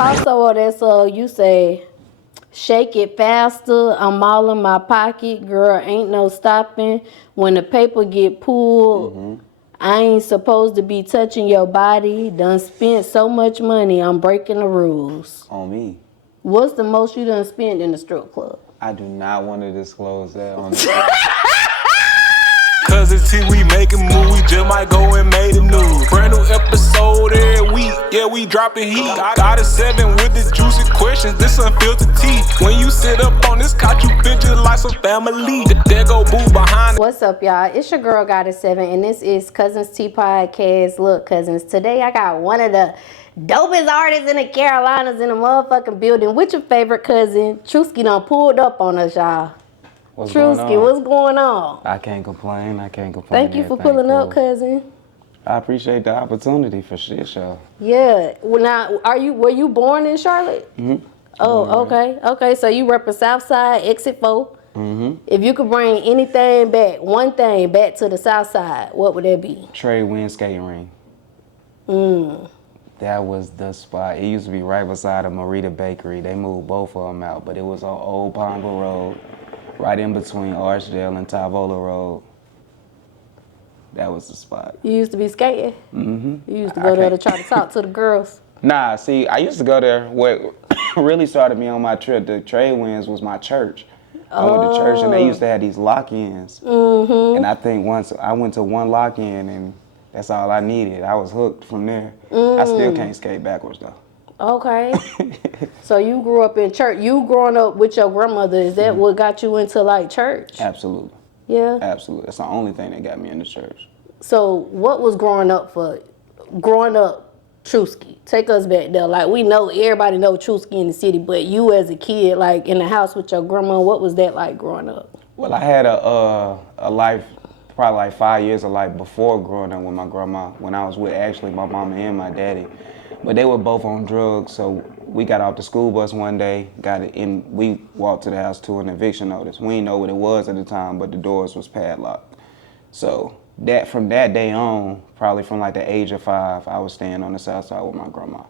Also, that's you say, shake it faster. I'm all in my pocket, girl. Ain't no stopping. When the paper get pulled, I ain't supposed to be touching your body. Done spent so much money. I'm breaking the rules. On me. What's the most you done spent in the strip club? I do not want to disclose that on the Cuzn T, we making moves, we just might go and make the news. Brand new episode every week, yeah, we dropping heat. Got a 7 with the juicy questions, this unfiltered tea. When you sit up on this couch, you feel just like some family. There go boo behind. What's up, y'all? It's your girl, Got a 7, and this is Cuzns T Podcast. Look, Cuzns, today I got one of the dopest artists in the Carolinas in the motherfucking building with your favorite cousin. Trooski done pulled up on us, y'all. What's Trooski, what's going on? I can't complain. Thank you for pulling up, cousin. I appreciate the opportunity for shit show. Yeah. Well, now, were you born in Charlotte? Mm-hmm. Oh, okay. So you represent Southside, Exit 4. Mm-hmm. If you could bring anything back, one thing back to the South Side, what would that be? Trade Wind Skating Ring. That was the spot. It used to be right beside a Marita Bakery. They moved both of them out, but it was on Old Pongo Road, right in between Archdale and Tavola Road. That was the spot. You used to be skating? Mm-hmm. You used to go there to try to talk to the girls? Nah, see, I used to go there. What really started me on my trip to Trade Winds was my church. I went to church and they used to have these lock-ins. Mm-hmm. And I think once I went to one lock-in and that's all I needed. I was hooked from there. I still can't skate backwards though. Okay. So you grew up in church. You growing up with your grandmother, is that what got you into like church? Absolutely. Yeah? Absolutely. That's the only thing that got me into church. So what was growing up Trooski? Take us back there. Like we know, everybody know Trooski in the city, but you as a kid, like in the house with your grandma, what was that like growing up? Well, I had a life, probably like 5 years of life before growing up with my grandma, when I was with actually my mama and my daddy. But they were both on drugs, so we got off the school bus one day, got it in, we walked to the house to an eviction notice. We didn't know what it was at the time, but the doors was padlocked. So from that day on, probably from like the age of 5, I was staying on the south side with my grandma.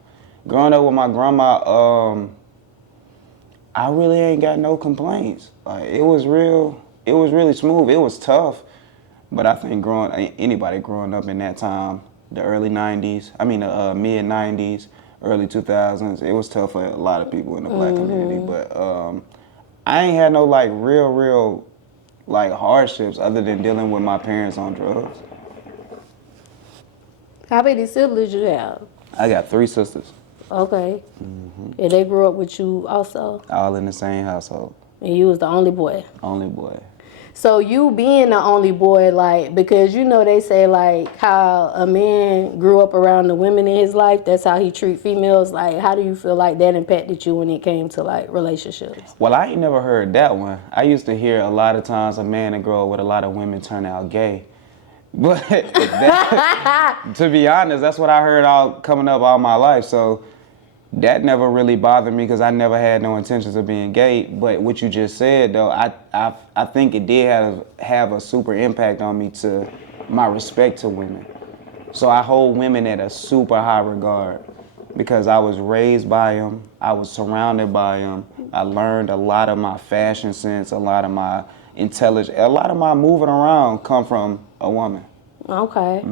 Growing up with my grandma, I really ain't got no complaints. Like it was really smooth. It was tough. But I think anybody growing up in that time, the early 90s, the mid 90s, early 2000s, it was tough for a lot of people in the black community. But I ain't had no like real like hardships other than dealing with my parents on drugs. How many siblings you have? I got 3 sisters. Okay. And they grew up with you also? All in the same household. And you was the only boy? Only boy. So you being the only boy, like, because you know they say like how a man grew up around the women in his life, that's how he treat females. Like, how do you feel like that impacted you when it came to like relationships? Well, I ain't never heard that one. I used to hear a lot of times a man that grow up with a lot of women turn out gay. But to be honest, that's what I heard coming up all my life. So that never really bothered me because I never had no intentions of being gay. But what you just said, though, I think it did have a super impact on me to my respect to women. So I hold women at a super high regard because I was raised by them. I was surrounded by them. I learned a lot of my fashion sense, a lot of my intelligence, a lot of my moving around come from a woman. Okay.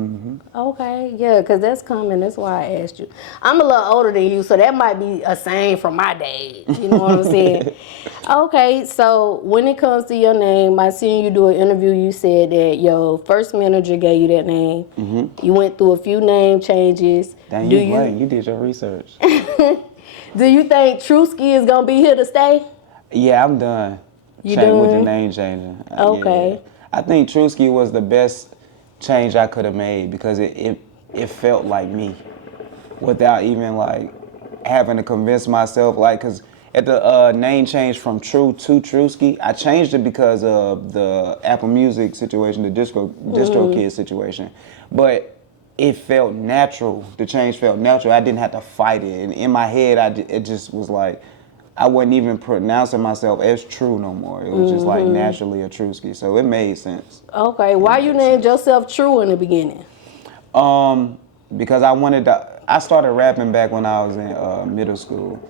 Okay. Yeah, because that's coming. That's why I asked you. I'm a little older than you, so that might be a saying from my days. You know what I'm saying? Okay. So when it comes to your name, I seen you do an interview. You said that your first manager gave you that name. You went through a few name changes. Dang, you did your research. Do you think Trooski is gonna be here to stay? Yeah, I'm done. You done? With the name changing. Okay. Yeah. I think Trooski was the best change I could have made because it felt like me without even like having to convince myself, like, because at the name change from True to Trooski, I changed it because of the Apple Music situation, the DistroKid situation, but it felt natural. The change felt natural. I didn't have to fight it, and in my head it just was like I wasn't even pronouncing myself as True no more. It was just like naturally a Trooski, so it made sense. Okay, why you named yourself True in the beginning? Because I wanted to. I started rapping back when I was in middle school.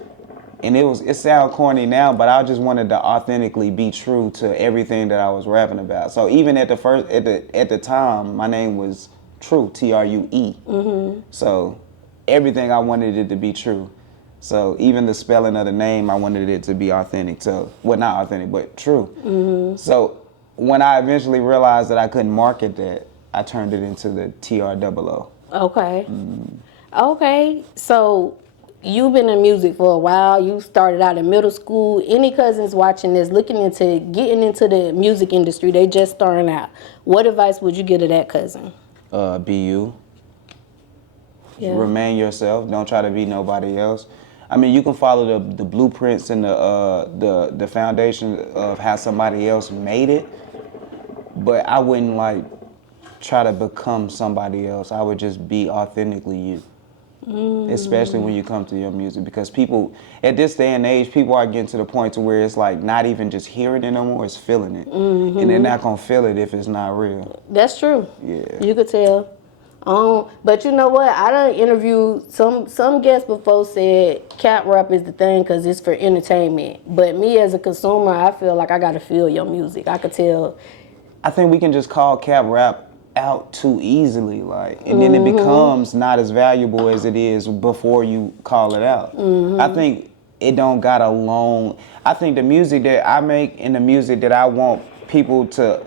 And it sounds corny now, but I just wanted to authentically be true to everything that I was rapping about. So even at the time, my name was True, True. So everything I wanted it to be true. So even the spelling of the name, I wanted it to be authentic. So not authentic, but true. So when I eventually realized that I couldn't market that, I turned it into the TROO. Okay. Okay. So you've been in music for a while. You started out in middle school. Any cousins watching this, looking into getting into the music industry, they just starting out. What advice would you give to that cousin? Be you. Yeah. Remain yourself. Don't try to be nobody else. I mean, you can follow the blueprints and the foundation of how somebody else made it, but I wouldn't like try to become somebody else. I would just be authentically you. Especially when you come to your music, because people at this day and age, people are getting to the point to where it's like not even just hearing it no more, it's feeling it, and they're not gonna feel it if it's not real. That's true. Yeah, you could tell. But you know what? I done interviewed some guests before said cap rap is the thing because it's for entertainment. But me as a consumer, I feel like I gotta feel your music. I could tell. I think we can just call cap rap out too easily, like, and then it becomes not as valuable as it is before you call it out. I think it don't got a long. I think the music that I make and the music that I want people to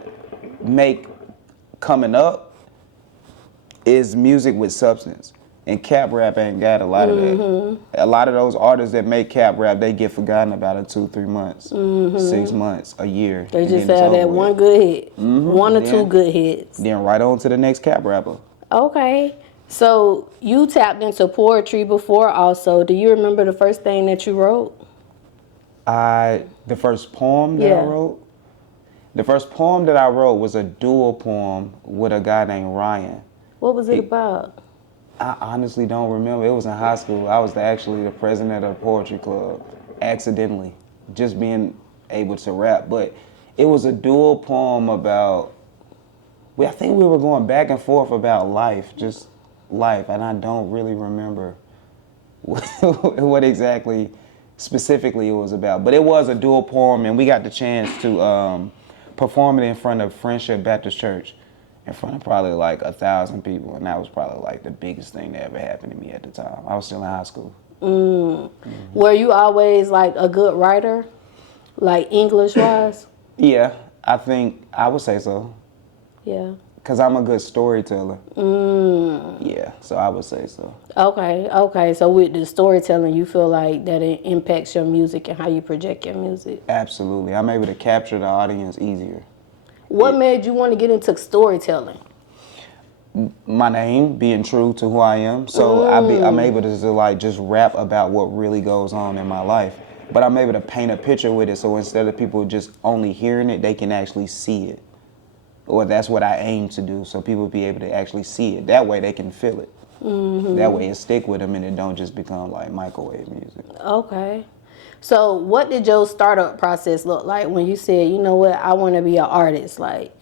make coming up is music with substance. And cap rap ain't got a lot of that. A lot of those artists that make cap rap, they get forgotten about in 2-3 months, 6 months, a year. They just have that one good hit, one or two good hits. Then right on to the next cap rapper. Okay. So you tapped into poetry before also. Do you remember the first thing that you wrote? The first poem that I wrote? The first poem that I wrote was a dual poem with a guy named Ryan. What was it about? I honestly don't remember. It was in high school. I was actually the president of the poetry club, accidentally, just being able to rap. But it was a dual poem about, I think we were going back and forth about life, just life, and I don't really remember what exactly specifically it was about. But it was a dual poem, and we got the chance to perform it in front of Friendship Baptist Church, in front of probably like 1,000 people, and that was probably like the biggest thing that ever happened to me at the time. I was still in high school. Were you always like a good writer, like English-wise? Yeah, I think I would say so. Yeah. Because I'm a good storyteller. Yeah, so I would say so. Okay. So with the storytelling, you feel like that it impacts your music and how you project your music? Absolutely. I'm able to capture the audience easier. What made you want to get into storytelling? My name, being true to who I am. So I'm able to like just rap about what really goes on in my life. But I'm able to paint a picture with it, so instead of people just only hearing it, they can actually see it. Or that's what I aim to do, so people be able to actually see it. That way they can feel it. That way it stick with them and it don't just become like microwave music. Okay. So what did your startup process look like when you said, you know what, I want to be an artist? Like,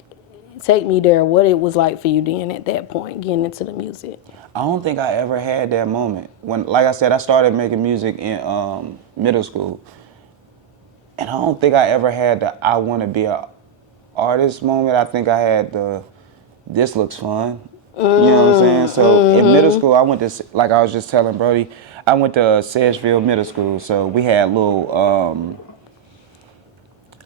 take me there, what it was like for you then at that point, getting into the music. I don't think I ever had that moment. When, like I said, I started making music in middle school. And I don't think I ever had the I want to be an artist moment. I think I had the this looks fun. You know what I'm saying? So in middle school, I went to, like I was just telling Brody, I went to Sedgeville Middle School. So we had little,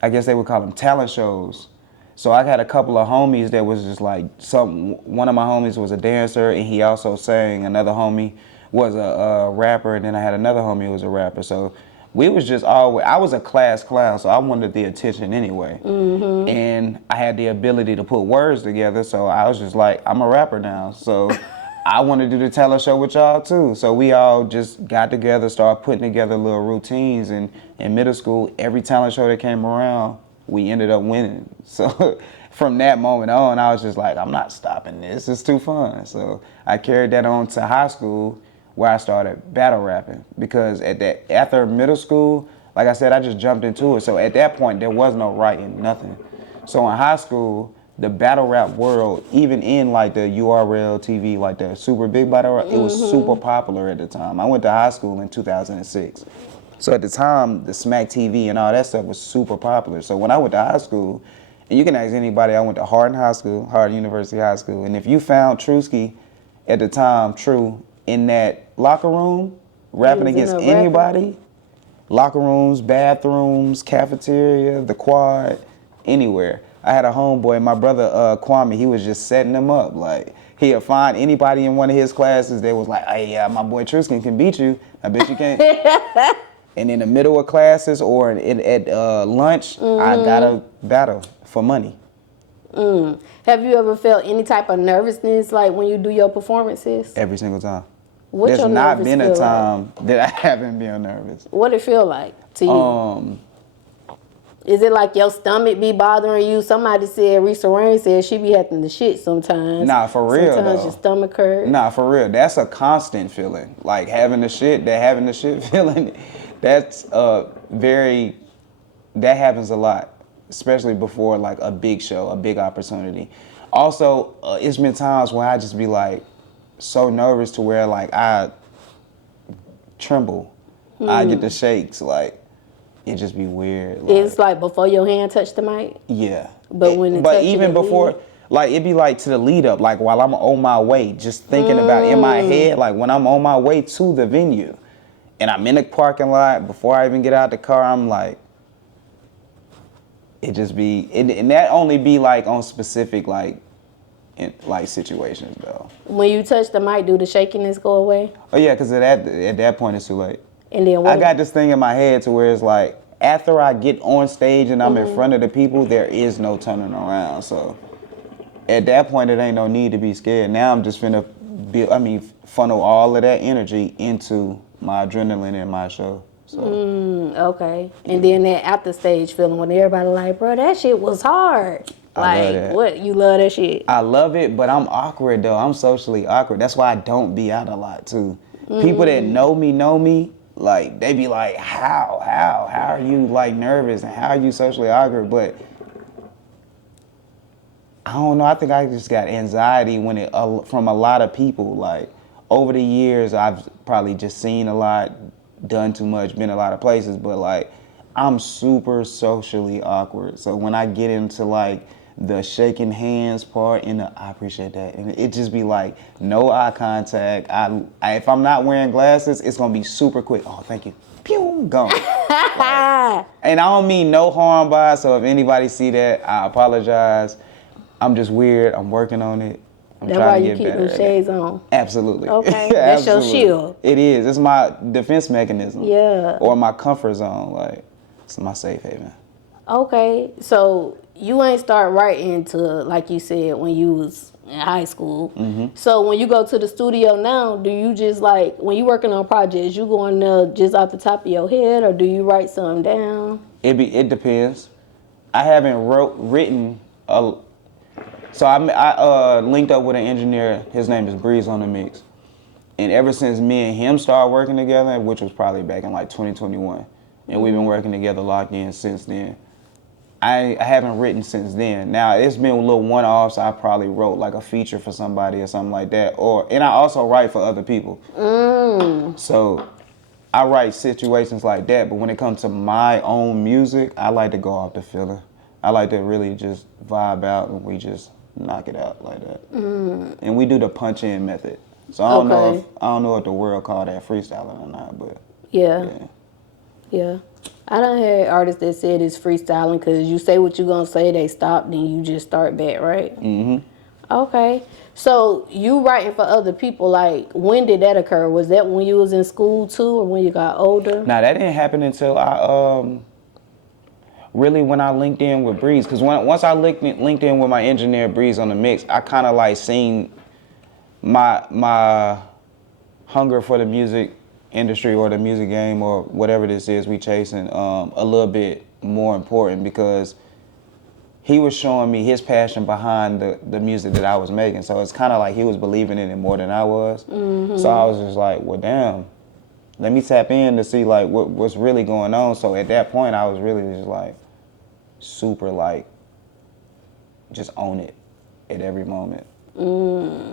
I guess they would call them talent shows. So I had a couple of homies that was just like one of my homies was a dancer and he also sang. Another homie was a rapper, and then I had another homie who was a rapper. So we was just always, I was a class clown, so I wanted the attention anyway. And I had the ability to put words together, so I was just like, I'm a rapper now. So I want to do the talent show with y'all too. So we all just got together, started putting together little routines. And in middle school, every talent show that came around, we ended up winning. So from that moment on, I was just like, I'm not stopping this. It's too fun. So I carried that on to high school, where I started battle rapping, because after middle school, like I said, I just jumped into it. So at that point, there was no writing, nothing. So in high school, the battle rap world, even in like the URL TV, like the super big battle rap, it was super popular at the time. I went to high school in 2006. So at the time, the Smack TV and all that stuff was super popular. So when I went to high school, and you can ask anybody, I went to Hardin High School, Hardin University High School, and if you found Trooski at the time, True, in that locker room, rapping against anybody, locker rooms, bathrooms, cafeteria, the quad, anywhere. I had a homeboy, my brother Kwame, he was just setting them up. Like, he'll find anybody in one of his classes that was like, hey, yeah, my boy Trooski can beat you. I bet you can. And in the middle of classes or at lunch, I got a battle for money. Have you ever felt any type of nervousness like when you do your performances? Every single time. What's There's not been a time that I haven't been nervous. What it feel like to you? Is it like your stomach be bothering you? Somebody said, Risa Rain said she be having the shit sometimes. Nah, for real sometimes though. Your stomach hurt. Nah, for real. That's a constant feeling. Like having the shit feeling. That's that happens a lot, especially before like a big show, a big opportunity. Also, it's been times where I just be like so nervous to where like I tremble. I get the shakes, like it just be weird. Like, it's like before your hand touch the mic? Yeah. But when even before, like it be like to the lead up, like while I'm on my way, just thinking about in my head, like when I'm on my way to the venue. And I'm in the parking lot, before I even get out the car, I'm like, it just be, and that only be like on specific like situations though. When you touch the mic, do the shakiness go away? Oh yeah, because at that point it's too late. And then I got this thing in my head to where it's like, after I get on stage and I'm in front of the people, there is no turning around. So at that point, it ain't no need to be scared. Now I'm just finna funnel all of that energy into my adrenaline in my show. So okay. And then that after stage feeling when everybody like, bro, that shit was hard. Like, what? You love that shit? I love it, but I'm awkward though. I'm socially awkward. That's why I don't be out a lot too. People that know me, like they be like, how are you like nervous and how are you socially awkward? But I don't know. I think I just got anxiety when it from a lot of people. Like over the years, I've probably just seen a lot, done too much, been a lot of places. But like, I'm super socially awkward. So when I get into like the shaking hands part, and I appreciate that, and it just be like no eye contact. If I'm not wearing glasses, it's gonna be super quick. Oh, thank you. Pew, gone. Like, and I don't mean no harm by it. So if anybody see that, I apologize. I'm just weird. I'm working on it. That's why you keep those shades on. Absolutely. Okay, that's your shield. It is. It's my defense mechanism. Yeah. Or my comfort zone. Like, it's my safe haven. Okay, so you ain't start writing to, like you said, when you was in high school. So when you go to the studio now, do you just like, when you working on projects, you going there just off the top of your head, or do you write something down? It depends. I haven't written a. So I linked up with an engineer. His name is Breeze on the Mix. And ever since me and him started working together, which was probably back in like 2021, and we've been working together locked in since then. I haven't written since then. Now, it's been a little one-offs. I probably wrote like a feature for somebody or something like that. And I also write for other people. So I write situations like that. But when it comes to my own music, I like to go off the feeling. I like to really just vibe out and we just knock it out like that. And we do the punch-in method. So I don't know if the world call that freestyling or not, but yeah. I done had artists that said it's freestyling because you say what you gonna say, they stop, then you just start back, right? Okay. So you writing for other people, like when did that occur? Was that when you was in school too, or when you got older? Nah, that didn't happen until I really when I linked in with Breeze. Because once I linked in with my engineer Breeze on the Mix, I kind of like seen my hunger for the music industry or the music game or whatever this is we chasing a little bit more important, because he was showing me his passion behind the music that I was making. So it's kind of like he was believing in it more than I was. So I was just like, well, damn, let me tap in to see like what's really going on. So at that point, I was really just like super like just own it at every moment.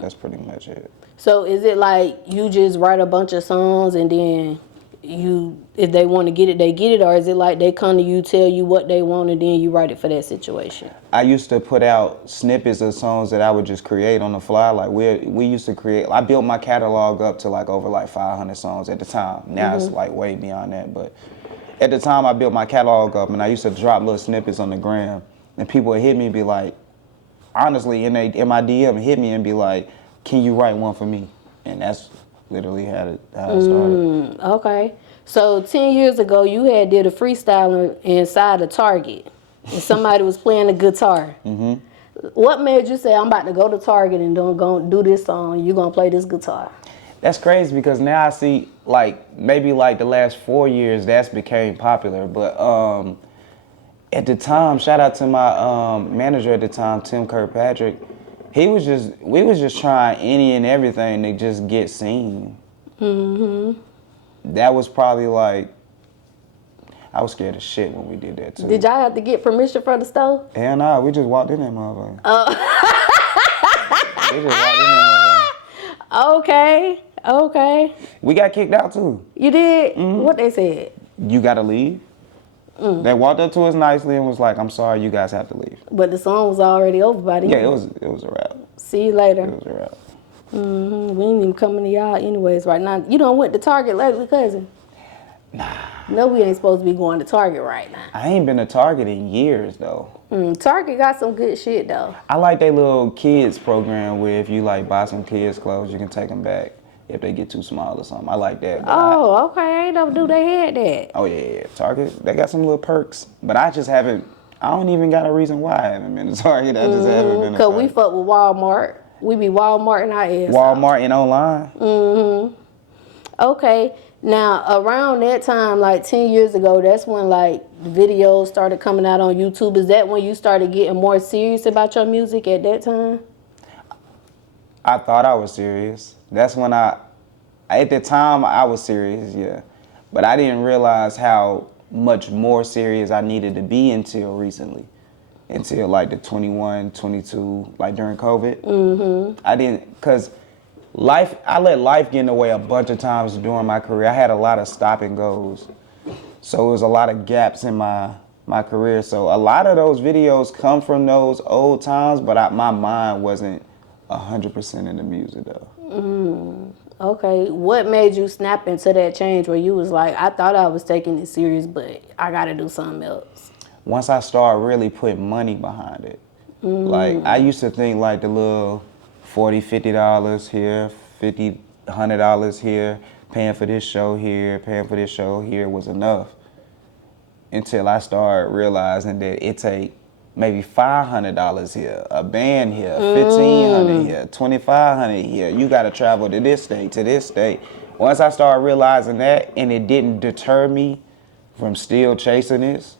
That's pretty much it. So is it like you just write a bunch of songs and then if they want to get it, they get it? Or is it like they come to you, tell you what they want, and then you write it for that situation? I used to put out snippets of songs that I would just create on the fly. Like we used to create, I built my catalog up to like over like 500 songs at the time. Now it's like way beyond that. But at the time I built my catalog up and I used to drop little snippets on the gram. And people would hit me and be like, honestly, in my DM, hit me and be like, can you write one for me? And that's literally how it started. Okay. So 10 years ago, you had did a freestyling inside a Target, and somebody was playing the guitar. What made you say, I'm about to go to Target and go do this song, you gonna play this guitar? That's crazy because now I see, like, maybe like the last 4 years, that's became popular. But at the time, shout out to my manager at the time, Tim Kirkpatrick. We was just trying any and everything to just get seen. That was probably like, I was scared of shit when we did that too. Did y'all have to get permission from the store? Hell nah, we just walked in that motherfucker. We just walked in that motherfucker. Okay. We got kicked out too. You did? What they said? You gotta leave. They walked up to us nicely and was like, I'm sorry, you guys have to leave. But the song was already over by then. Yeah, it was a wrap. See you later. It was a wrap. We ain't even coming to y'all anyways right now. You done went to Target lately, cousin? Nah. No, we ain't supposed to be going to Target right now. I ain't been to Target in years though. Target got some good shit though. I like their little kids program where if you like buy some kids clothes, you can take them back if they get too small or something. I like that. Okay. I ain't never knew they had that. Oh yeah. Target, they got some little perks. But I don't even got a reason why I haven't been to Target. I just haven't been to Target. Cause we fuck with Walmart. We be Walmarting our ass Walmart and online? Okay. Now, around that time, like 10 years ago, that's when like the videos started coming out on YouTube. Is that when you started getting more serious about your music at that time? I thought I was serious. That's when at the time, I was serious, yeah. But I didn't realize how much more serious I needed to be until recently. Until like the 21, 22, like during COVID. I didn't, cause I let life get in the way a bunch of times during my career. I had a lot of stop and goes. So it was a lot of gaps in my career. So a lot of those videos come from those old times, but my mind wasn't 100% in the music though. Okay, what made you snap into that change where you was like, I thought I was taking it serious, but I gotta do something else? Once I started really putting money behind it. Like I used to think like the little $40, $50 here, $50, $100 here, paying for this show here was enough. Until I started realizing that it take maybe $500 here, a band here, $1,500 here, $2,500 here. You gotta travel to this state. Once I started realizing that and it didn't deter me from still chasing this,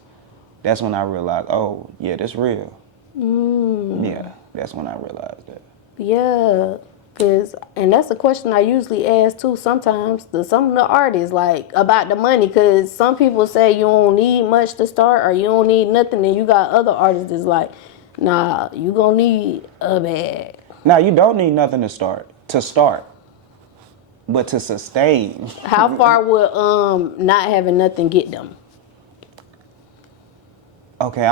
that's when I realized, oh yeah, that's real. Yeah, that's when I realized that. Yeah, and that's a question I usually ask too sometimes to some of the artists, like about the money, because some people say you don't need much to start or you don't need nothing, and you got other artists that's like, nah, you gonna need a bag. Nah, you don't need nothing to start, but to sustain. How far would not having nothing get them? Okay,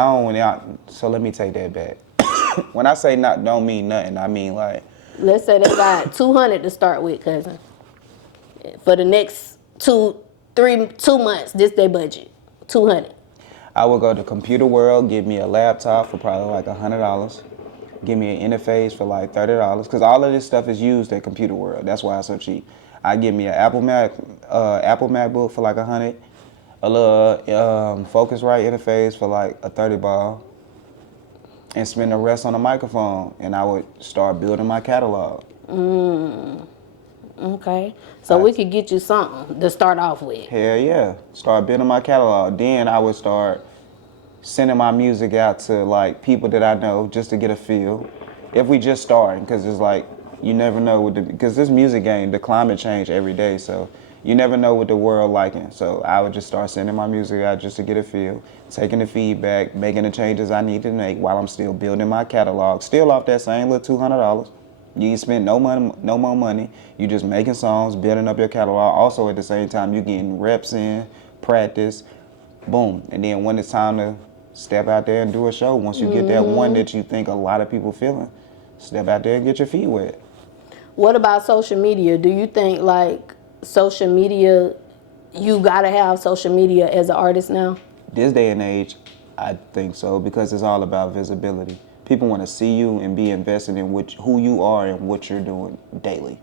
so let me take that back. When I say don't mean nothing, I mean like, let's say they got 200 to start with, cousin. For the next 2 months, this their budget, 200. I would go to Computer World, give me a laptop for probably like $100. Give me an interface for like $30, because all of this stuff is used at Computer World. That's why it's so cheap. I give me an Apple MacBook for like $100. A little Focusrite interface for like a $30. And spend the rest on the microphone, and I would start building my catalog. Okay, so we could get you something to start off with. Hell yeah, start building my catalog. Then I would start sending my music out to like people that I know just to get a feel. If we just starting, because it's like you never know because this music game, the climate change every day. So you never know what the world liking. So I would just start sending my music out just to get a feel, taking the feedback, making the changes I need to make while I'm still building my catalog, still off that same little $200. You ain't spent no money, no more money. You just making songs, building up your catalog. Also at the same time, you getting reps in, practice, boom. And then when it's time to step out there and do a show, once you get that one that you think a lot of people feeling, step out there and get your feet wet. What about social media? Do you think like social media, you gotta have social media as an artist now? This day and age, I think so, because it's all about visibility. People want to see you and be invested in who you are and what you're doing daily.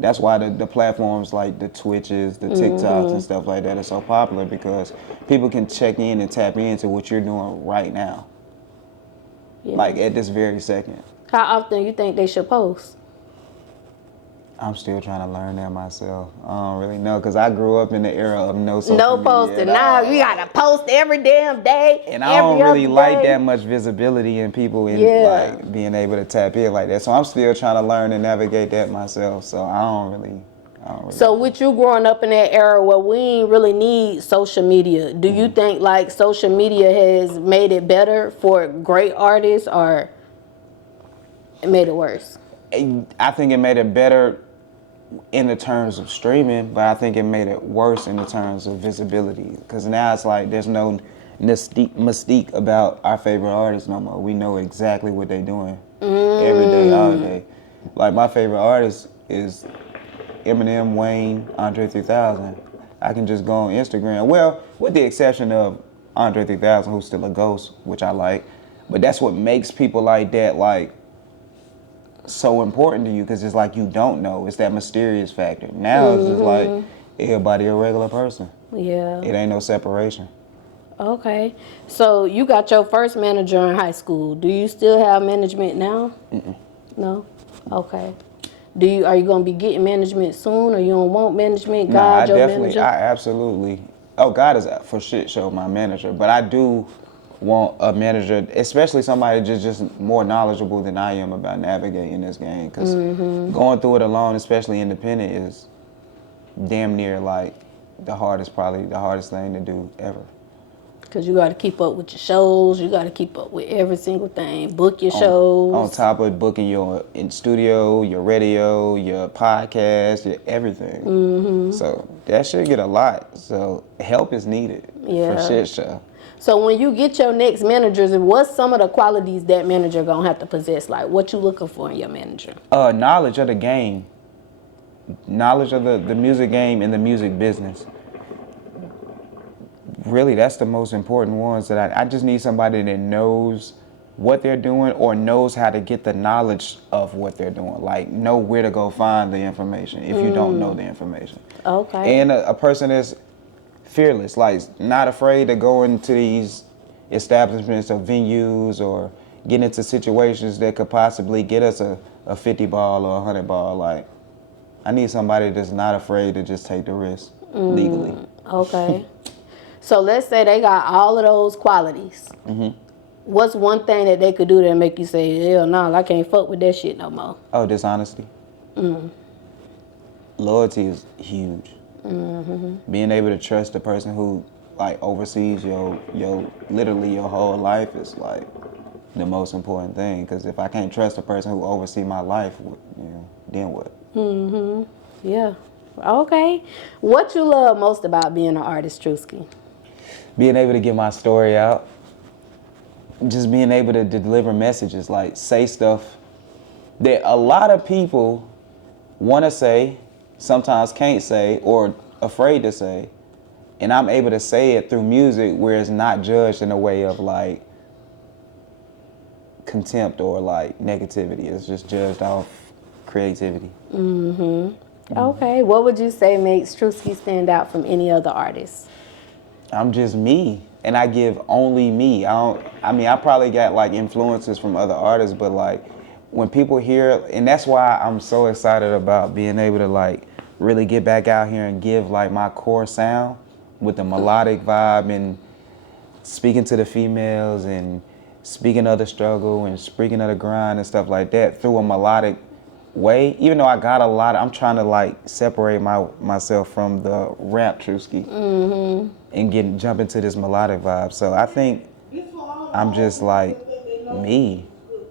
That's why the platforms like the Twitches, the TikToks and stuff like that are so popular, because people can check in and tap into what you're doing right now. Yeah. Like at this very second. How often you think they should post? I'm still trying to learn that myself. I don't really know, because I grew up in the era of no social media. No posting. Now you gotta post every damn day. And I don't really like that much visibility in people and like being able to tap in like that. So I'm still trying to learn and navigate that myself. So I don't really. So with you growing up in that era where we ain't really need social media, do you think like social media has made it better for great artists, or it made it worse? I think it made it better in the terms of streaming, but I think it made it worse in the terms of visibility, because now it's like there's no mystique about our favorite artists no more. We know exactly what they're doing every day, all day. Like my favorite artist is Eminem, Wayne, Andre 3000. I can just go on Instagram, well, with the exception of Andre 3000, who's still a ghost, which I like, but that's what makes people like that like so important to you, because it's like you don't know. It's that mysterious factor. Now it's just like everybody a regular person. Yeah. It ain't no separation. Okay. So you got your first manager in high school. Do you still have management now? No? Okay. Are you gonna be getting management soon, or you don't want management? God, your manager? I absolutely. Oh, God is for shit show my manager, but I do want a manager, especially somebody just more knowledgeable than I am about navigating this game, because going through it alone, especially independent, is damn near like probably the hardest thing to do ever. Because you got to keep up with your shows, you got to keep up with every single thing, book your shows. On top of booking your in studio, your radio, your podcast, your everything. So that should get a lot. So help is needed for shit show. So when you get your next managers, what's some of the qualities that manager gonna have to possess? Like what you looking for in your manager? Knowledge of the game. Knowledge of the music game and the music business. Really, that's the most important ones that I just need somebody that knows what they're doing, or knows how to get the knowledge of what they're doing. Like know where to go find the information if you don't know the information. Okay. And a person that's fearless, like not afraid to go into these establishments or venues or get into situations that could possibly get us a 50 ball or a 100 ball. Like I need somebody that's not afraid to just take the risk legally. Okay. So let's say they got all of those qualities. What's one thing that they could do that make you say, hell no, I can't fuck with that shit no more? Oh, dishonesty. Loyalty is huge. Being able to trust the person who like oversees your literally your whole life is like the most important thing. Because if I can't trust the person who oversees my life, then what? Yeah. Okay. What you love most about being an artist, Trooski? Being able to get my story out. Just being able to deliver messages, like say stuff that a lot of people want to say, sometimes can't say, or afraid to say. And I'm able to say it through music where it's not judged in a way of like contempt or like negativity. It's just judged off creativity. Okay. What would you say makes Trooski stand out from any other artist? I'm just me, and I give only me. I probably got like influences from other artists, but like when people hear, and that's why I'm so excited about being able to like really get back out here and give like my core sound with the melodic vibe and speaking to the females and speaking of the struggle and speaking of the grind and stuff like that through a melodic way, even though I got a lot, I'm trying to like separate myself from the rap Trooski and jump into this melodic vibe. So I think I'm just like me,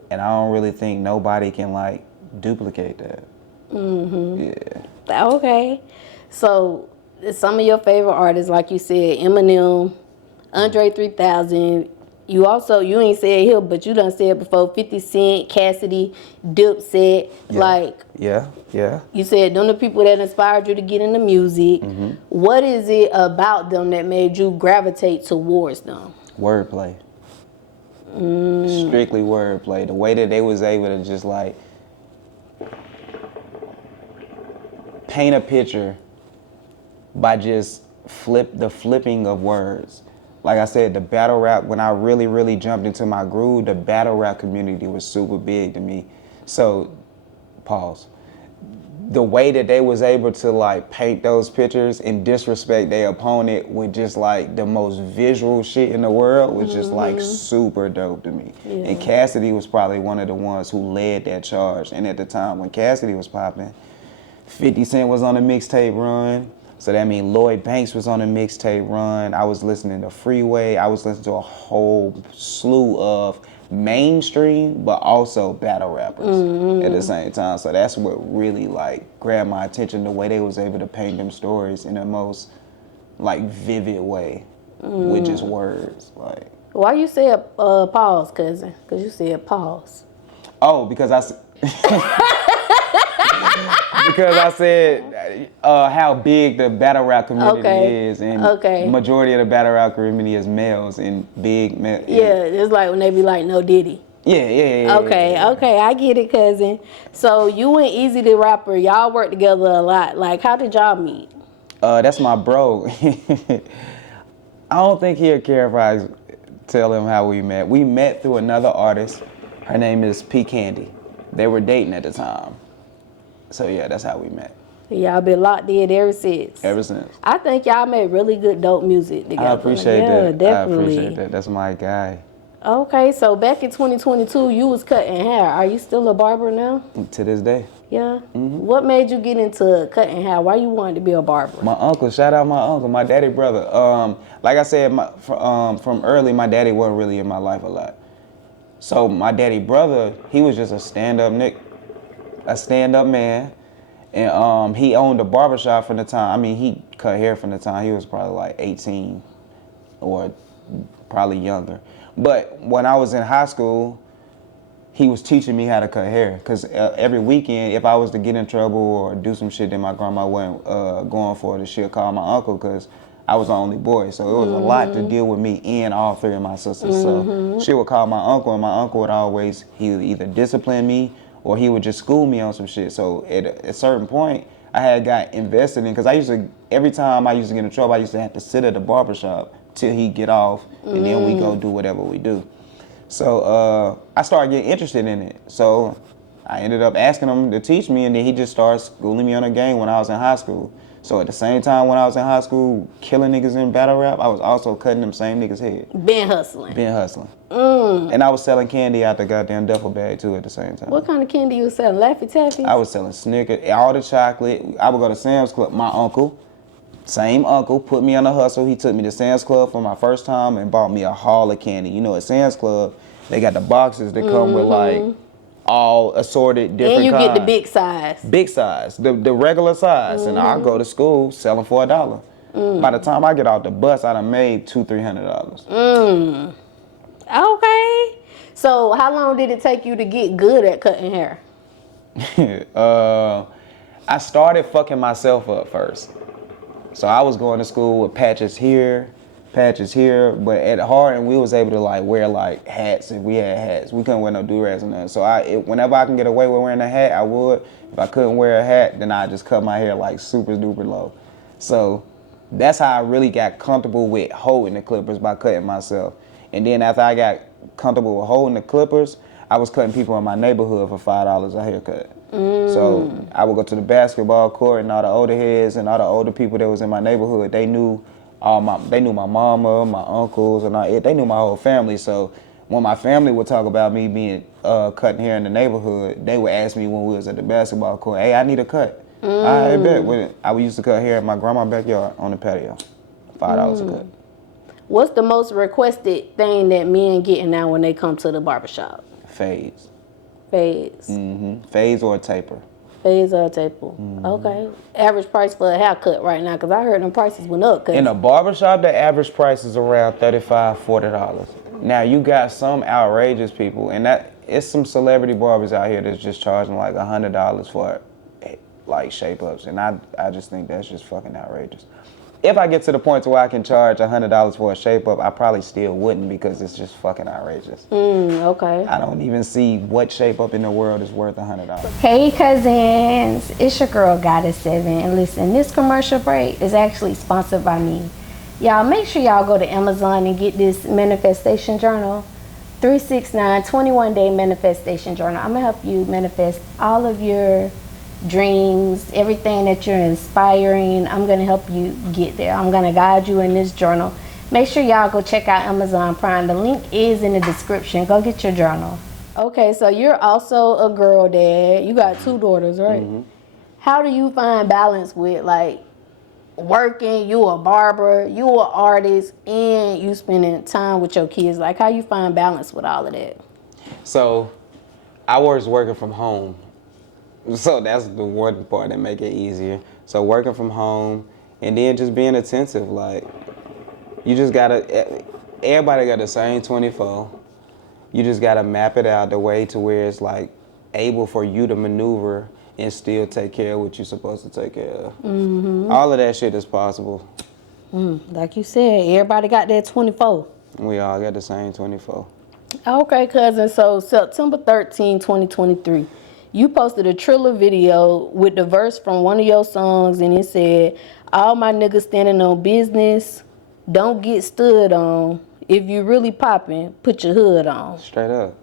and I don't really think nobody can like duplicate that. Yeah. Okay. So some of your favorite artists, like you said, Eminem, Andre 3000. You ain't said here, but you done said before, 50 Cent, Cassidy, Dipset. Yeah. Like, Yeah. you said them the people that inspired you to get into music. What is it about them that made you gravitate towards them? Wordplay. Strictly wordplay. The way that they was able to just like paint a picture by just flipping of words. Like I said, the battle rap, when I really jumped into my groove, the battle rap community was super big to me. So, pause. The way that they was able to like paint those pictures and disrespect their opponent with just like the most visual shit in the world was just like super dope to me. Yeah. And Cassidy was probably one of the ones who led that charge. And at the time when Cassidy was popping, 50 Cent was on a mixtape run. So that means Lloyd Banks was on a mixtape run. I was listening to Freeway. I was listening to a whole slew of mainstream, but also battle rappers at the same time. So that's what really like grabbed my attention, the way they was able to paint them stories in the most like vivid way with just words. Like, Why you said pause, cousin? Because you said pause. oh, because because I said how big the battle rap community is, and majority of the battle rap community is males and big men. Yeah, it's like when they be like, no Diddy. Yeah. Okay, I get it, cousin. So you and Easy the Rapper, y'all work together a lot. Like, how did y'all meet? That's my bro. I don't think he'll care if I tell him how we met. We met through another artist. Her name is P. Candy. They were dating at the time. So yeah, that's how we met. Y'all been locked in ever since. Ever since. I think y'all made really good dope music together. I appreciate that. Yeah, definitely. I appreciate that. That's my guy. Okay, so back in 2022, you was cutting hair. Are you still a barber now? To this day. Yeah. What made you get into cutting hair? Why you wanted to be a barber? My uncle, shout out my uncle, my daddy brother. Like I said, from early, my daddy wasn't really in my life a lot. So my daddy brother, he was just a stand-up man. And he owned a barbershop from the time, I mean, he cut hair from the time he was probably like 18 or probably younger. But when I was in high school, he was teaching me how to cut hair. Because every weekend, if I was to get in trouble or do some shit that my grandma wasn't going for, she'll call my uncle because I was the only boy. So it was a lot to deal with me and all three of my sisters. So she would call my uncle, and my uncle would always, he would either discipline me or he would just school me on some shit. So at a certain point, I had got invested in, because every time I used to get in trouble, I used to have to sit at the barbershop till he get off, and then we go do whatever we do. So I started getting interested in it. So I ended up asking him to teach me, and then he just started schooling me on the game when I was in high school. So at the same time when I was in high school killing niggas in battle rap, I was also cutting them same niggas' head. Been hustling. And I was selling candy out the goddamn duffel bag too at the same time. What kind of candy you was selling? Laffy Taffy? I was selling Snickers, all the chocolate. I would go to Sam's Club. My uncle, same uncle, put me on a hustle. He took me to Sam's Club for my first time and bought me a haul of candy. You know, at Sam's Club, they got the boxes that come with like all assorted different kinds. And you get the big size. Big size, the regular size. And I go to school selling for $1. By the time I get off the bus, I done made $200-300. Okay. So how long did it take you to get good at cutting hair? I started fucking myself up first. So I was going to school with patches here, but at Hardin we was able to like wear like hats if we had hats. We couldn't wear no do-rags or nothing. So whenever I can get away with wearing a hat, I would. If I couldn't wear a hat, then I just cut my hair like super duper low. So that's how I really got comfortable with holding the clippers, by cutting myself. And then after I got comfortable with holding the clippers, I was cutting people in my neighborhood for $5 a haircut. So I would go to the basketball court, and all the older heads and all the older people that was in my neighborhood, they knew my mama, my uncles, and they knew my whole family. So when my family would talk about me being cutting hair in the neighborhood, they would ask me when we was at the basketball court, hey, I need a cut. I bet. I used to cut hair in my grandma's backyard on the patio. $5 a cut. What's the most requested thing that men getting now when they come to the barbershop? Fades. Fades. Fades or a taper. Fades or a taper. Okay. Average price for a haircut right now, because I heard them prices went up. In a barbershop, the average price is around $35, $40. Now, you got some outrageous people, and that it's some celebrity barbers out here that's just charging like $100 for like shape-ups, and I just think that's just fucking outrageous. If I get to the point where I can charge $100 for a shape-up, I probably still wouldn't because it's just fucking outrageous. Okay. I don't even see what shape-up in the world is worth $100. Hey Cuzns, it's your girl Goddess7, and listen, this commercial break is actually sponsored by me. Y'all make sure y'all go to Amazon and get this manifestation journal, 369 21-day manifestation journal. I'm gonna help you manifest all of your dreams, everything that you're inspiring. I'm gonna help you get there. I'm gonna guide you in this journal. Make sure y'all go check out Amazon Prime. The link is in the description. Go get your journal. Okay, so you're also a girl dad. You got 2 daughters, right? How do you find balance with like working, you a barber, you an artist, and you spending time with your kids? Like, how you find balance with all of that? So I was working from home. So that's the one part that make it easier. So working from home and then just being attentive. Like, you just gotta, everybody got the same 24. You just gotta map it out the way to where it's like able for you to maneuver and still take care of what you're supposed to take care of. All of that shit is possible. Like you said, everybody got that 24. We all got the same 24. Okay, cousin. So September 13, 2023. You posted a Triller video with the verse from one of your songs, and it said, all my niggas standing on business, don't get stood on. If you really popping, put your hood on. Straight up.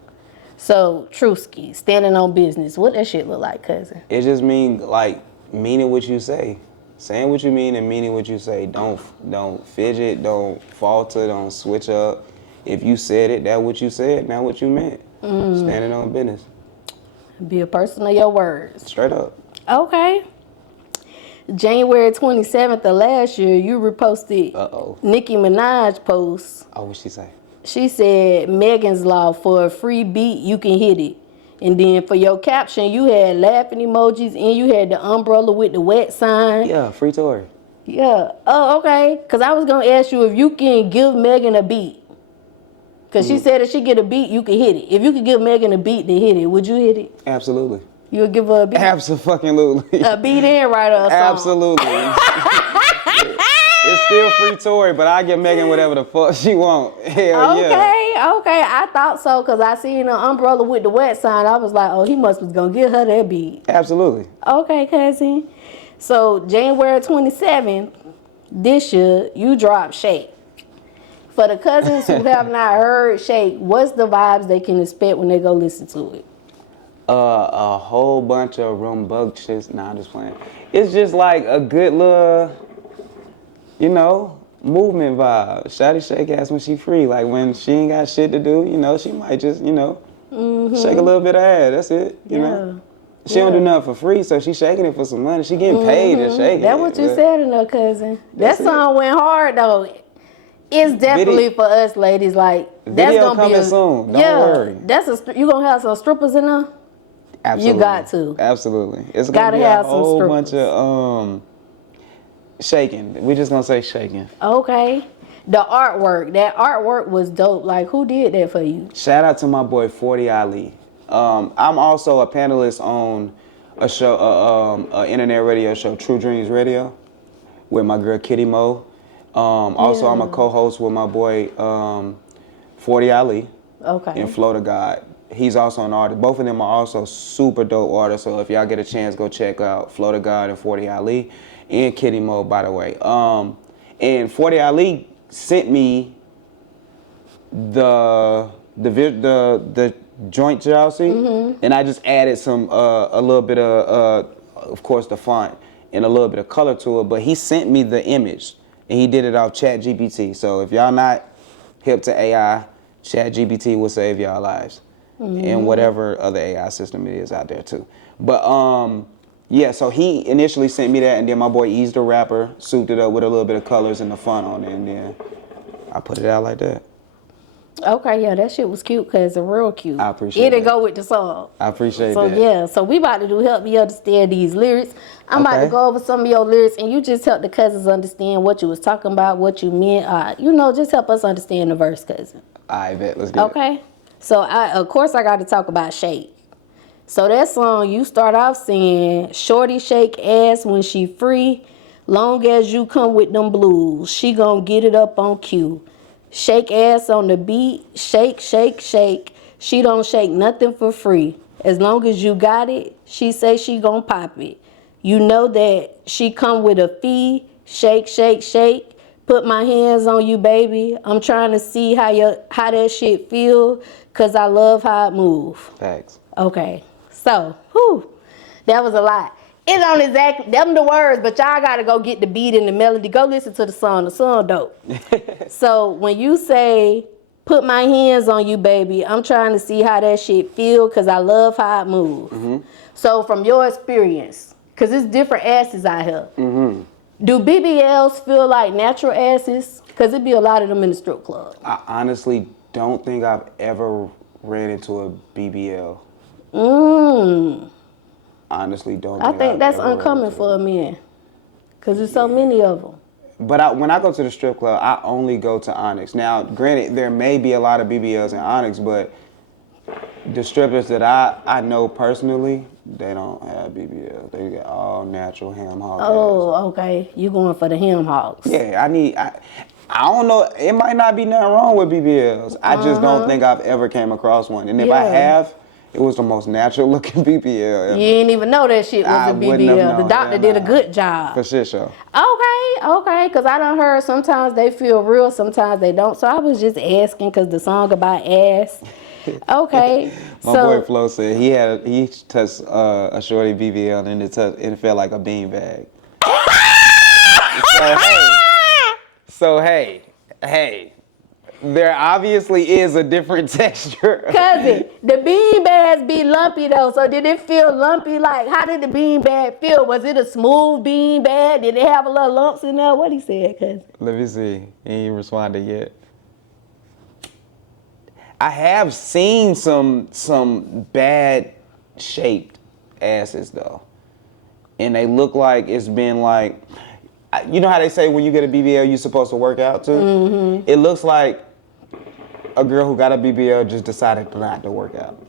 So, Trooski, standing on business, what that shit look like, cousin? It just mean like meaning what you say. Saying what you mean and meaning what you say. Don't fidget, don't falter, don't switch up. If you said it, that's what you said, not what you meant. Standing on business. Be a person of your words. Straight up. Okay. January 27th of last year, you reposted Nicki Minaj post. Oh, what'd she say? She said, Megan's Law, for a free beat, you can hit it. And then for your caption, you had laughing emojis and you had the umbrella with the wet sign. Yeah, free Tory. Yeah. Oh, okay. Because I was going to ask you if you can give Megan a beat. Because she said if she get a beat, you can hit it. If you could give Megan a beat to hit it, would you hit it? Absolutely. You would give her a beat? Absolutely. A beat and write her a song. Absolutely. It's still free Tory, but I give Megan whatever the fuck she want. Hell yeah. Okay. I thought so because I seen an umbrella with the wet sign. I was like, oh, he must was going to give her that beat. Absolutely. Okay, cousin. So January 27th, this year, you dropped Shake. For the cousins who have not heard Shake, what's the vibes they can expect when they go listen to it? A whole bunch of rambunctious. Nah, I'm just playing. It's just like a good little, movement vibe. Shawty shake ass when she free. Like when she ain't got shit to do, she might just, shake a little bit of ass. That's it, you know. She don't do nothing for free, so she shaking it for some money. She getting paid to shake it. That's what you said in her, cousin. That song went hard though. It's definitely for us ladies. Like that's video gonna coming be soon. Don't worry. You gonna have some strippers in there? Absolutely. You got to. Absolutely. It's gonna be a whole bunch of shaking. We're just gonna say shaking. Okay. The artwork. That artwork was dope. Like who did that for you? Shout out to my boy 40 Ali. I'm also a panelist on a show, internet radio show, True Dreams Radio, with my girl Kitty Mo. Also, I'm a co-host with my boy 40 Ali in Florida God. He's also an artist. Both of them are also super dope artists. So if y'all get a chance, go check out Florida God and 40 Ali and Kitty Mo, by the way. And 40 Ali sent me the joint y'all see, and I just added some a little bit of course, the font and a little bit of color to it. But he sent me the image. And he did it off ChatGPT. So if y'all not hip to AI, ChatGPT will save y'all lives. And whatever other AI system it is out there too. But yeah, so he initially sent me that, and then my boy Ease the Rapper souped it up with a little bit of colors and the font on it, and then I put it out like that. Okay, yeah, that shit was cute because it's real cute. I appreciate It'll that. go with the song. I appreciate So that. yeah, so we about to do help me understand these lyrics. I'm about to Okay. go over some of your lyrics, and you just help the cousins understand what you was talking about, what you meant. You know, just help us understand the verse, cousin. I bet. Let's get it. Okay. So of course I got to talk about shake. So that song you start off saying, "Shorty shake ass when she free, long as you come with them blues, she gon' get it up on cue. Shake ass on the beat, shake, shake, shake. She don't shake nothing for free. As long as you got it, she say she gon' pop it. You know that she come with a fee, shake, shake, shake. Put my hands on you, baby. I'm trying to see how that shit feel, cause I love how it move." Facts. Okay, so, that was a lot. It don't exactly, them the words, but y'all gotta go get the beat and the melody. Go listen to the song dope. So when you say, "Put my hands on you, baby, I'm trying to see how that shit feel, cause I love how it move." So from your experience, cause it's different asses out here. Do BBLs feel like natural asses? Cause it be a lot of them in the strip club. I honestly don't think I've ever ran into a BBL. Honestly, don't. I think that's uncommon for a man, cause there's so many of them. But when I go to the strip club, I only go to Onyx. Now, granted, there may be a lot of BBLs in Onyx, but the strippers that I know personally, they don't have BBLs. They got all natural ham hog. Oh, okay. You going for the hem hogs? Yeah, I don't know. It might not be nothing wrong with BBLs. I just don't think I've ever came across one. And if I have, it was the most natural looking BBL ever. You didn't even know that shit was I a wouldn't have BBL. The known. doctor Yeah, did a nah. good job. For sure. Okay. Cause I done heard sometimes they feel real, sometimes they don't. So I was just asking, cause the song about ass. Okay. My boy Flo said he touched a shorty BBL and it felt like a beanbag. So hey, there obviously is a different texture. Cousin, the bean bags be lumpy though. So did it feel lumpy? Like, how did the bean bag feel? Was it a smooth bean bag? Did it have a little lumps in there? What he said, cousin? Let me see. He ain't responded yet. I have seen some bad shaped asses though, and they look like it's been like, you know how they say when you get a BBL you're supposed to work out too? It looks like a girl who got a BBL just decided not to work out.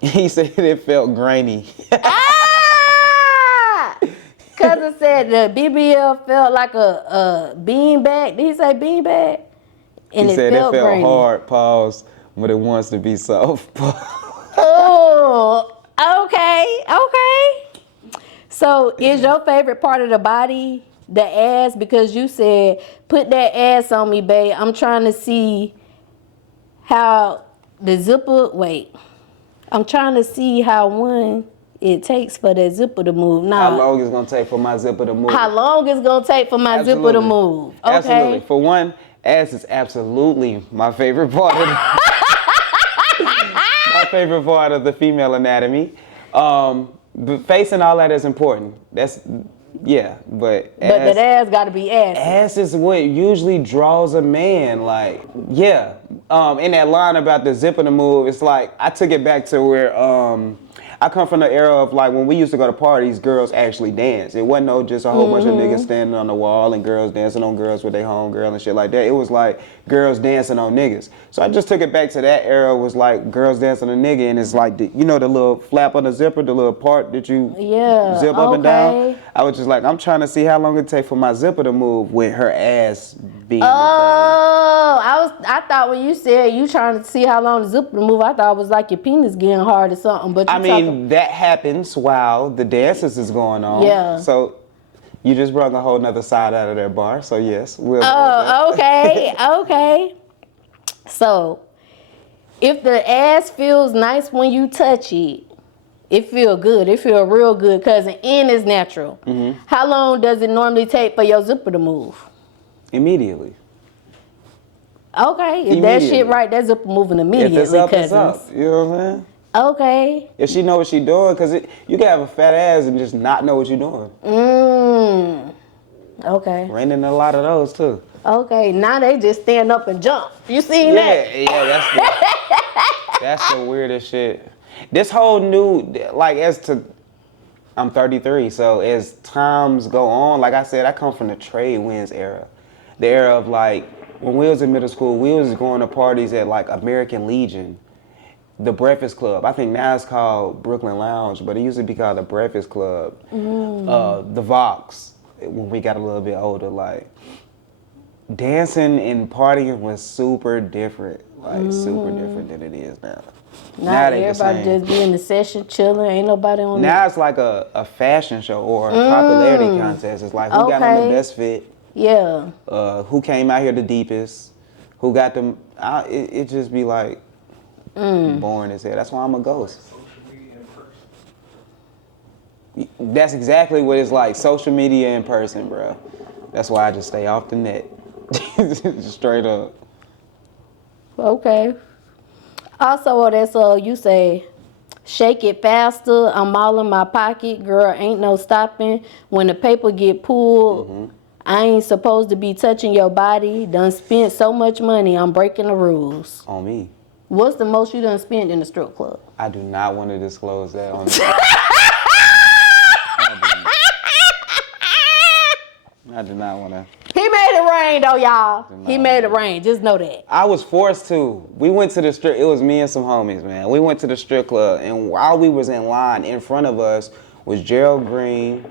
He said it felt grainy. Cousin said the BBL felt like a bean bag. Did he say bean bag? And He said it felt grainy. hard, pause, but it wants to be soft. Oh, okay. So is your favorite part of the body the ass? Because you said, "Put that ass on me, babe. I'm trying to see how the zipper, I'm trying to see how one it takes for that zipper to move." Now, How long it's gonna take for my zipper to move? how long it's gonna take for my zipper to move? Okay. Absolutely. For one, ass is absolutely my favorite part of my favorite part of the female anatomy. But face and all that is important. But that ass gotta be ass. ass is what usually draws a man. Like, yeah. In that line about the zipper to move, it's like I took it back to where I come from the era of like when we used to go to parties, girls actually dance. It wasn't just a whole bunch of niggas standing on the wall and girls dancing on girls with their homegirl and shit like that. It was like girls dancing on niggas. So I just took it back to that era. Was like girls dancing on a nigga, and it's like the little flap on the zipper, the little part that you zip up and down. I was just like, I'm trying to see how long it take for my zipper to move with her ass being the thing. I thought when you said you trying to see how long the zipper move, I thought it was like your penis getting hard or something. But that happens while the dances is going on. Yeah. So you just brought a whole nother side out of that bar. So yes, we'll. Okay. So if the ass feels nice when you touch it, it feel good. It feel real good because the end is natural. Mm-hmm. How long does it normally take for your zipper to move? Immediately. Okay, if that shit right, that's up moving immediately. If it's up, Cuzns. it's up. You know what I'm saying? Okay. If she know what she doing, because you can have a fat ass and just not know what you're doing. Okay. Ran into a lot of those too. Okay, now they just stand up and jump. You seen that? Yeah, that's the weirdest shit. This whole new, like, I'm 33, so as times go on, like I said, I come from the trade winds era. The era of, like, when we was in middle school, we was going to parties at, like, American Legion, the Breakfast Club. I think now it's called Brooklyn Lounge, but it used to be called the Breakfast Club. The Vox, when we got a little bit older, like, dancing and partying was super different, like super different than it is now. Now everybody just be in the session chilling, ain't nobody on Now it's like a fashion show or a popularity contest. It's like who got on the best fit. Yeah. Who came out here the deepest. Who got them. It just be like boring as hell. That's why I'm a ghost. That's exactly what it's like. Social media in person, bro. That's why I just stay off the net. Straight up. Okay. Also, that's you say, shake it faster. I'm all in my pocket, girl. Ain't no stopping. When the paper get pulled, I ain't supposed to be touching your body. Done spent so much money. I'm breaking the rules. On me. What's the most you done spent in the strip club? I do not want to disclose that on the I do not want to. He made it rain, though, y'all. He made it rain. Just know that. I was forced to. We went to the strip. It was me and some homies, man. We went to the strip club, and while we was in line, in front of us was Gerald Green.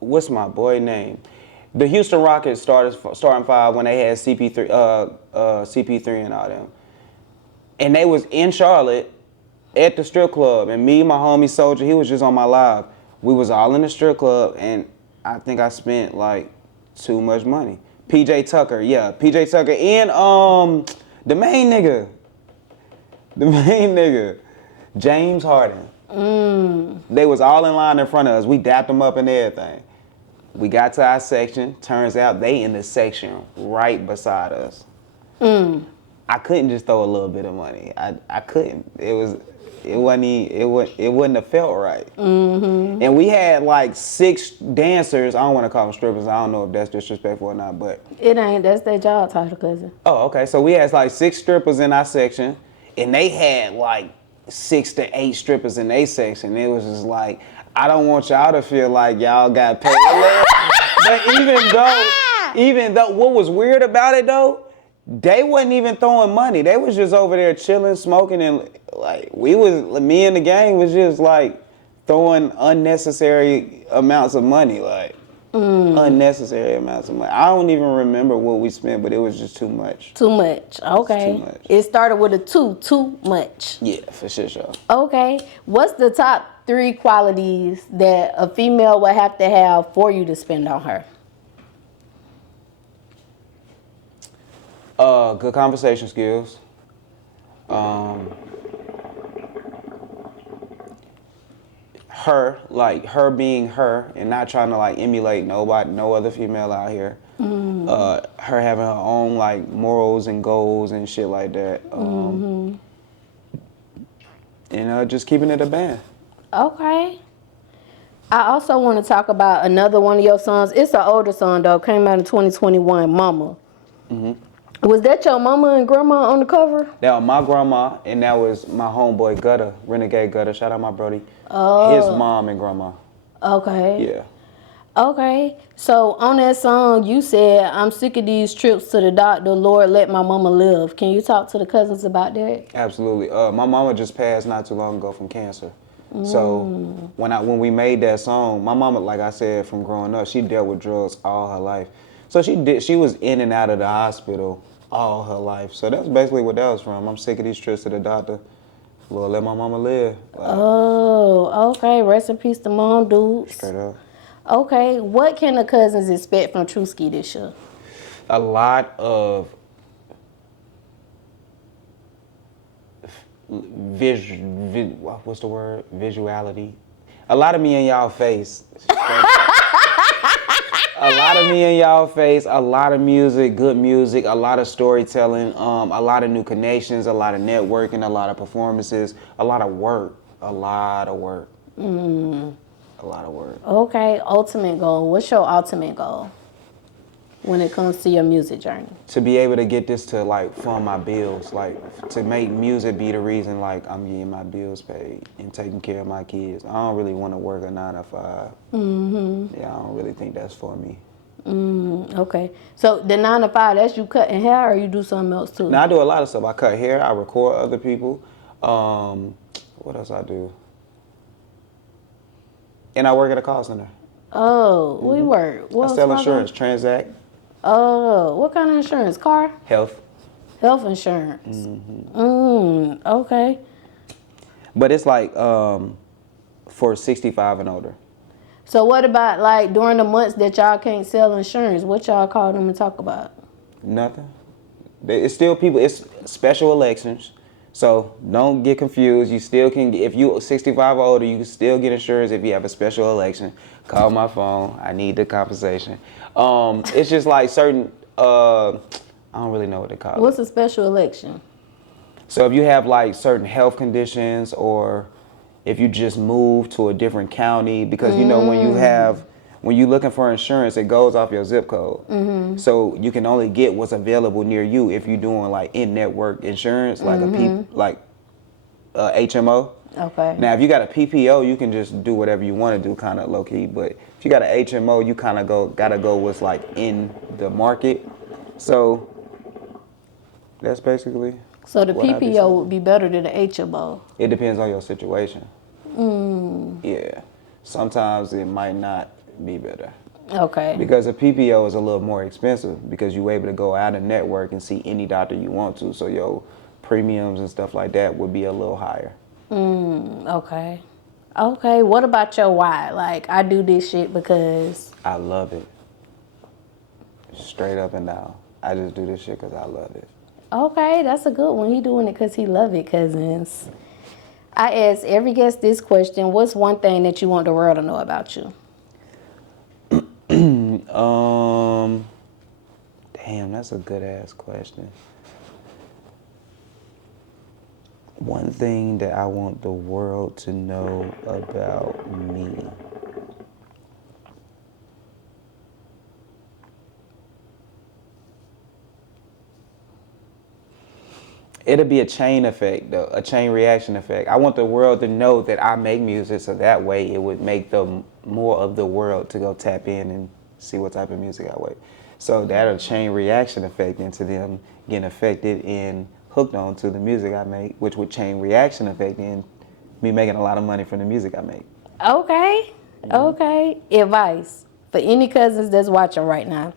What's my boy name? The Houston Rockets starting five when they had CP3 and all them. And they was in Charlotte at the strip club, and me, my homie Soldier, he was just on my live. We was all in the strip club, and I think I spent like too much money. PJ Tucker, and the main nigga, James Harden. They was all in line in front of us. We dapped them up and everything. We got to our section. Turns out they in the section right beside us. I couldn't just throw a little bit of money. I couldn't. It wouldn't have felt right. And we had like 6 dancers. I don't want to call them strippers. I don't know if that's disrespectful or not, but it ain't. That's their job title, cousin. Oh, okay. So we had like 6 strippers in our section, and they had like 6 to 8 strippers in their section. It was just like, I don't want y'all to feel like y'all got paid. But even though, what was weird about it though, they wasn't even throwing money. They was just over there chilling, smoking, and like me and the gang was just like throwing unnecessary amounts of money, like unnecessary amounts of money. I don't even remember what we spent, but it was just too much. Too much. Okay. Too much. It started with a 2. Too much. Yeah, for sure. Okay. What's the top 3 qualities that a female would have to have for you to spend on her? Good conversation skills. Her being her and not trying to like emulate no other female out here. Her having her own like morals and goals and shit like that. And just keeping it a band. Okay. I also want to talk about another one of your songs. It's an older song though. Came out in 2021, Mama. Was that your mama and grandma on the cover? That was my grandma, and that was my homeboy Gutter, Renegade Gutter. Shout out my brody. Oh. His mom and grandma. Okay. Yeah. Okay. So on that song, you said, I'm sick of these trips to the doctor. Lord, let my mama live. Can you talk to the Cuzns about that? Absolutely. My mama just passed not too long ago from cancer. So when we made that song, my mama, like I said, from growing up, she dealt with drugs all her life. So she was in and out of the hospital all her life. So that's basically what that was from. I'm sick of these trips to the doctor. Lord, let my mama live. Like, oh, okay. Rest in peace to mom, dudes. Straight up. Okay. What can the Cuzns expect from Trooski this year? A lot of what's the word? Visuality. A lot of me in y'all face. A lot of me in y'all face. A lot of music, good music, a lot of storytelling, a lot of new connections, a lot of networking, a lot of performances, a lot of work. A lot of work. A lot of work. Okay, ultimate goal. What's your ultimate goal when it comes to your music journey? To be able to get this to like fund my bills, like to make music be the reason like I'm getting my bills paid and taking care of my kids. I don't really want to work a 9 to 5. Yeah, I don't really think that's for me. Okay, so the 9 to 5, that's you cutting hair or you do something else too? Now I do a lot of stuff. I cut hair, I record other people. What else I do? And I work at a call center. Oh, we work. What I sell insurance, transact. Oh, what kind of insurance? Car? Health. Health insurance. Okay. But it's like for 65 and older. So what about like during the months that y'all can't sell insurance? What y'all call them and talk about? Nothing. It's still people. It's special elections. So don't get confused. You still can, if you 65 or older, you can still get insurance if you have a special election. Call my phone. I need the compensation. It's just like certain, I don't really know what they call it. What's a special election? So if you have like certain health conditions, or if you just move to a different county, because you know when you're looking for insurance, it goes off your zip code. So you can only get what's available near you if you're doing like in-network insurance, like HMO. Okay. Now, if you got a PPO, you can just do whatever you want to do, kind of low key. But if you got an HMO, you kind of gotta go what's like in the market. So that's basically. So the PPO would be better than the HMO. It depends on your situation. Yeah. Sometimes it might not be better. Okay. Because a PPO is a little more expensive because you're able to go out and network and see any doctor you want to. So your premiums and stuff like that would be a little higher. Okay. Okay. What about your why? Like, I do this shit because I love it. Straight up and down. I just do this shit because I love it. Okay, that's a good one. He doing it because he love it, Cuzns. I ask every guest this question. What's one thing that you want the world to know about you? Damn, that's a good ass question. One thing that I want the world to know about me. It'll be a chain effect, though, a chain reaction effect. I want the world to know that I make music, so that way it would make more of the world to go tap in and see what type of music I make. So that'll chain reaction effect into them getting affected and hooked on to the music I make, which would chain reaction effect in me making a lot of money from the music I make. Okay. Okay. Advice for any cousins that's watching right now.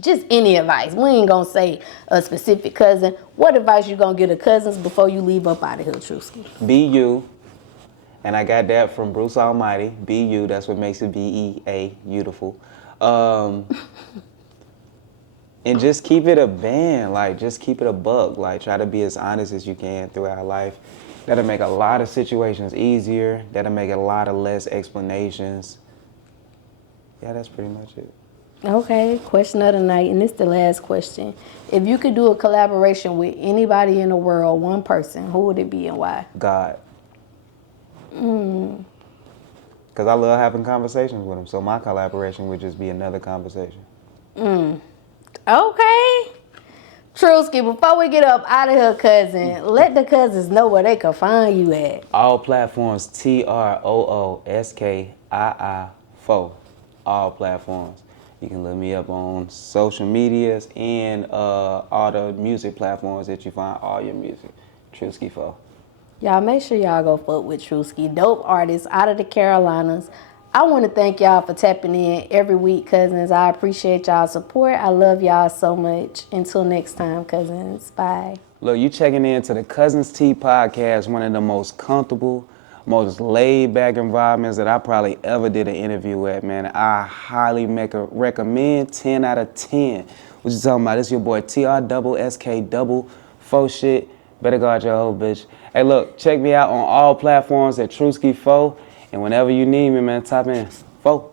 Just any advice. We ain't gonna say a specific cousin. What advice you gonna give to cousins before you leave up out of here, Trooski? Be you. And I got that from Bruce Almighty. Be you. That's what makes it BEA, beautiful. And just keep it a band. Like, just keep it a buck. Like, try to be as honest as you can throughout life. That'll make a lot of situations easier. That'll make a lot of less explanations. Yeah, that's pretty much it. Okay, question of the night, and this is the last question. If you could do a collaboration with anybody in the world, one person, who would it be and why? God. Because I love having conversations with him, so my collaboration would just be another conversation. Okay. Trooski, before we get up out of here, cousin, let the cousins know where they can find you at. All platforms, TROOSKII4. All platforms. You can look me up on social medias and all the music platforms that you find all your music. Trooski 4. Y'all make sure y'all go fuck with Trooski. Dope artist out of the Carolinas. I want to thank y'all for tapping in every week, cousins. I appreciate y'all's support. I love y'all so much. Until next time, cousins. Bye. Look, you checking in to the Cuzns Tea Podcast, one of the most comfortable, most laid-back environments that I probably ever did an interview at, man. I highly recommend 10 out of 10. What you talking about? This your boy TRSK4 shit. Better guard your whole bitch. Hey, look, check me out on all platforms at Trooski 4. And whenever you need me, man, tap in. 4.